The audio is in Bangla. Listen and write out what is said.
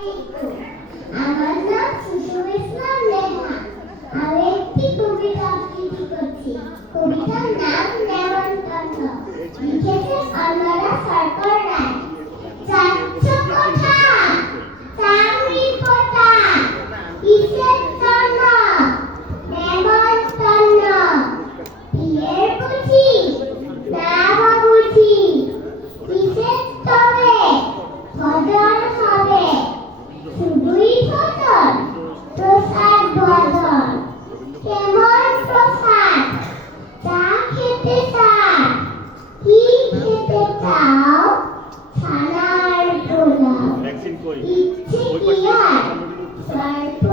আমার নাম শিশু ইসলাম নেহা। আমি একটি কবিতা আবৃত্তি করছি। কবিতার নাম নেমন্তন্ন। লিখেছেন অন্নদা সরকার রায়। যাচ্ছ কোথা চাকরি কোথা কিসের জন্য নেমন্তন্ন। বিয়ের বুঝি না বাবুঝি কিসের তবে ভজন হবে। শুধুই ভজন প্রসাদ ভজন কেমন প্রসাদ চা খেতে চাও কি খেতে চাও ছানার পোলাও ইচ্ছে কি আর স্বল্প